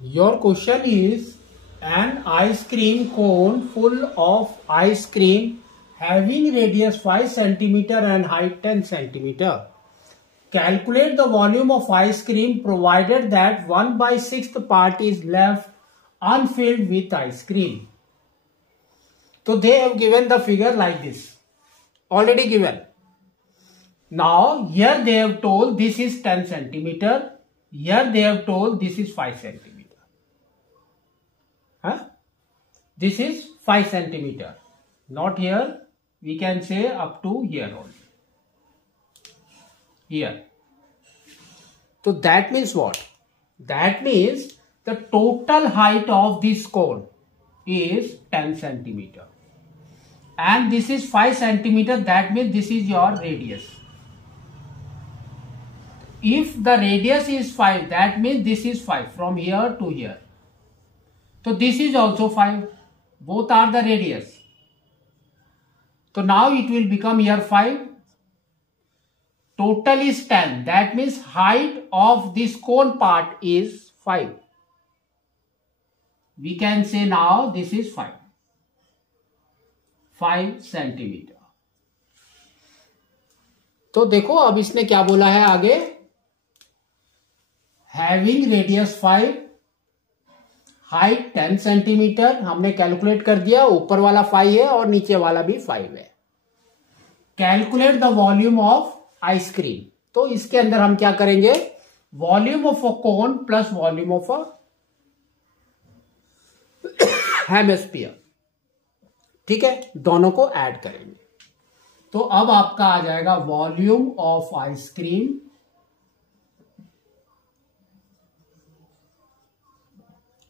Your question is an ice cream cone full of ice cream having radius 5 centimeter and height 10 centimeter. Calculate the volume of ice cream provided that 1/6 part is left unfilled with ice cream. So they have given the figure like this. Already given. Now here they have told this is 10 centimeter. Here they have told this is 5 centimeter. This is 5 centimeter. Not here. We can say up to here only. Here. So that means what? That means the total height of this cone is 10 centimeter. And this is 5 centimeter. That means this is your radius. If the radius is 5, that means this is 5 from here to here. So this is also 5. Both are the radius. So now it will become here 5. Total is 10. That means height of this cone part is 5. We can say now this is 5. 5 centimeter. तो देखो अब इसने क्या बोला है आगे, having radius 5, height 10 centimetre. हमने calculate कर दिया. ऊपर वाला 5 है और नीचे वाला भी 5 है. Calculate the volume of ice cream. तो इसके अंदर हम क्या करेंगे, volume of a cone plus volume of a hemisphere. ठीक है, दोनों को ऐड करेंगे. तो अब आपका आ जाएगा volume of ice cream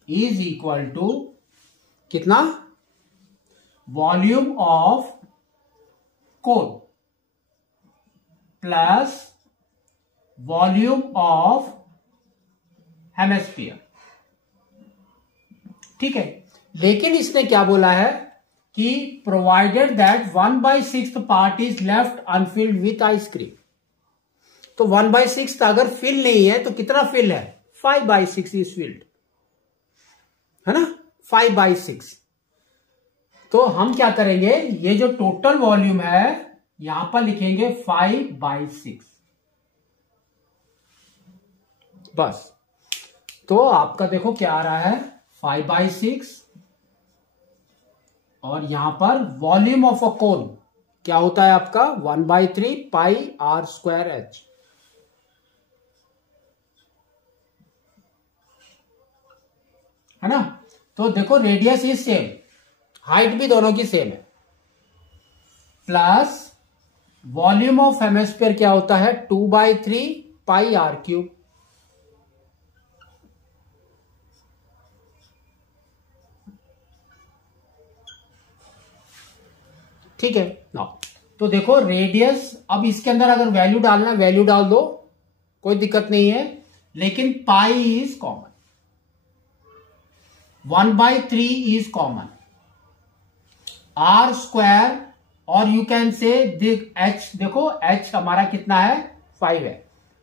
is equal to कितना, volume of cone plus volume of hemisphere. ठीक है, लेकिन इसने क्या बोला है कि provided that 1/6 part is left unfilled with ice cream. तो 1/6 अगर फिल नहीं है तो कितना फिल है, 5/6 इज फिल्ड, है ना, 5/6. तो हम क्या करेंगे, ये जो टोटल वॉल्यूम है यहां पर लिखेंगे 5/6 बस. तो आपका देखो क्या आ रहा है, 5/6 और यहां पर वॉल्यूम ऑफ अ कोन क्या होता है आपका 1/3 पाई r²h. है ना. तो देखो रेडियस इज सेम, हाइट भी दोनों की सेम है, प्लस वॉल्यूम ऑफ हेमिस्फीयर क्या होता है 2/3 पाई r³. ठीक है ना. तो देखो रेडियस, अब इसके अंदर अगर वैल्यू डालना, वैल्यू डाल दो, कोई दिक्कत नहीं है, लेकिन pi is common, 1/3 is common, r² और यू कैन से h. देखो h हमारा कितना है 5 है,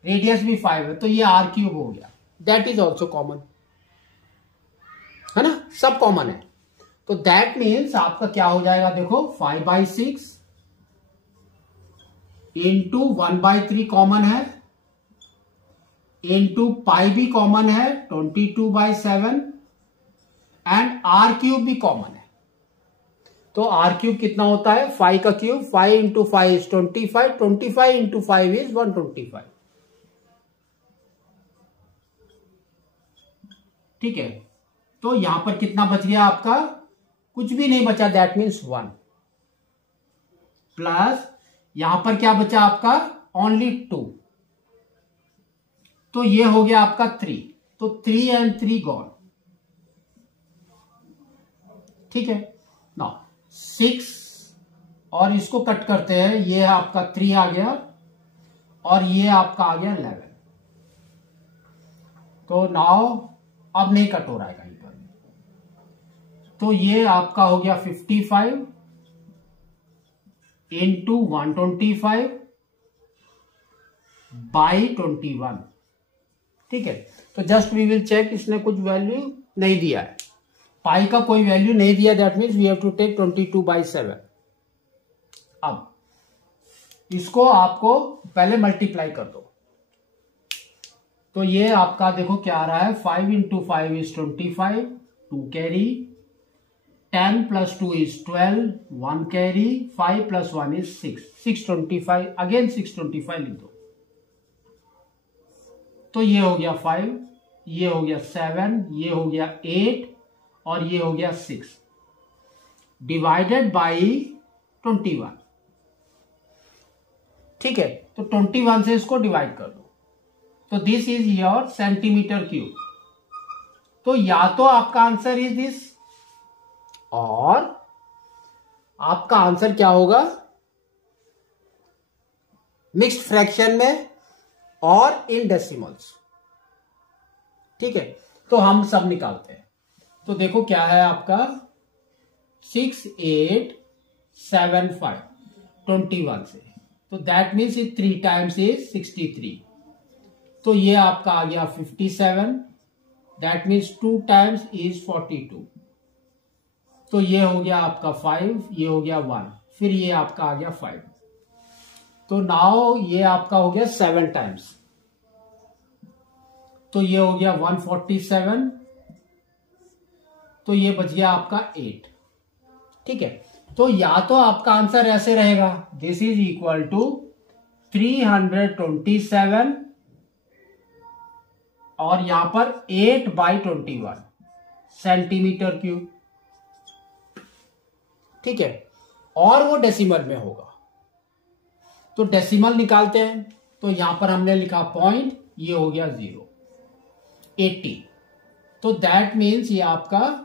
रेडियस भी 5 है, तो ये r³ हो गया. दैट इज ऑल्सो कॉमन, है ना, सब कॉमन है. तो दैट मीन्स आपका क्या हो जाएगा, देखो 5/6 इंटू 1/3 कॉमन है, इंटू पाई भी कॉमन है 22/7 एंड r³ भी कॉमन है. तो r³ कितना होता है, 5 का cube, 5 into 5 is 25, 25 into 5 is 125. ठीक है, तो यहां पर कितना बच गया आपका, कुछ भी नहीं बचा, दैट मीन्स 1, प्लस यहां पर क्या बचा आपका ओनली 2. तो ये हो गया आपका 3. तो 3 एंड 3 गॉन. ठीक है ना, 6 और इसको कट करते हैं, ये आपका 3 आ गया और ये आपका आ गया 11. तो नाउ अब नहीं कट हो रहा है कहीं पर, तो ये आपका हो गया 55 इंटू 125 बाई 21. ठीक है, तो जस्ट वी विल चेक, इसने कुछ वैल्यू नहीं दिया है, पाई का कोई वैल्यू नहीं दिया, that means we have to take 22/7। अब इसको आपको पहले मल्टीप्लाई कर दो, तो ये आपका देखो क्या आ रहा है, 5 × 5 is 25, 2 carry, 10 + 2 is 12, 1 carry, 5 + 1 is 6, 625, again 625 लिख दो। तो ये हो गया 5, ये हो गया 7, ये हो गया 8 और ये हो गया 6 डिवाइडेड बाई 21। ठीक है, तो 21 से इसको डिवाइड कर दो, तो this is your centimetre cube. तो या तो आपका आंसर इज दिस, और आपका आंसर क्या होगा, मिक्स्ड फ्रैक्शन में और इन डेसिमल्स। ठीक है, तो हम सब निकालते हैं। तो देखो क्या है आपका 6875 21 से, तो दैट मीन्स 3 टाइम्स इज 63। तो ये आपका आ गया 57, दैट मीन्स 2 टाइम्स इज 42। तो ये हो गया आपका 5, ये हो गया 1, फिर ये आपका आ गया 5। तो नाउ ये आपका हो गया 7 टाइम्स, तो ये हो गया 147, तो ये बच गया आपका 8। ठीक है, तो या तो आपका आंसर ऐसे रहेगा, दिस इज इक्वल टू 327 और यहां पर 8/21 सेंटीमीटर क्यूब। ठीक है, और वो डेसिमल में होगा, तो डेसिमल निकालते हैं। तो यहां पर हमने लिखा पॉइंट, ये हो गया 0, 80, तो दैट मीन्स ये आपका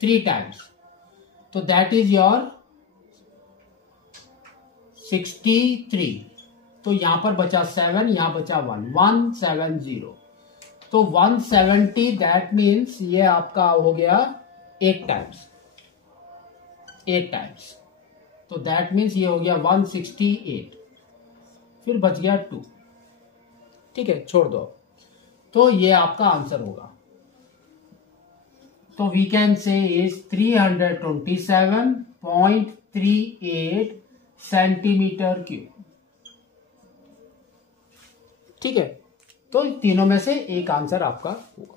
3 टाइम्स, तो दैट इज योर 63। तो यहां पर बचा 7, यहां बचा 1, 170, तो 170, दैट मीन्स ये आपका हो गया 8 टाइम्स, 8 टाइम्स, तो दैट मीन्स ये हो गया 168, फिर बच गया 2। ठीक है, छोड़ दो, तो ये आपका आंसर होगा। तो we can say is 327.38 centimetre cube. ठीक है, तो तीनों में से एक आंसर आपका होगा।